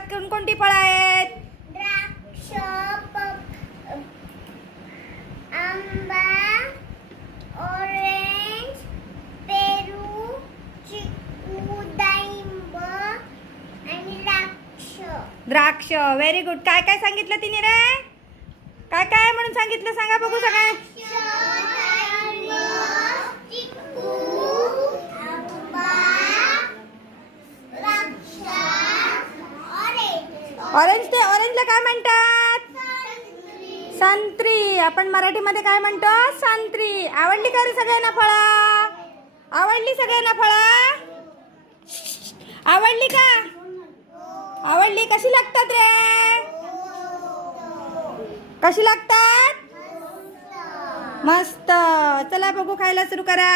जगात कोणकोणती फळं आहेत? द्राक्ष, आंबा, ऑरेंज, पेरू, चिकू, डाळिंब आणि द्राक्ष. Very good. काय काय सांगितलं तिने रे? काय काय म्हणून सांगितलं सांगा बघू सगळे. ऑरेंजला काय म्हणतात? संत्री. आपण मराठीमध्ये काय म्हणतो? संत्री. आवडली का रे सगळ्यांना फळं? आवडली सगळ्यांना फळं? आवडली का? आवडली? कशी लागतात रे? कशी लागतात? मस्त. चला बघू, खायला सुरू करा.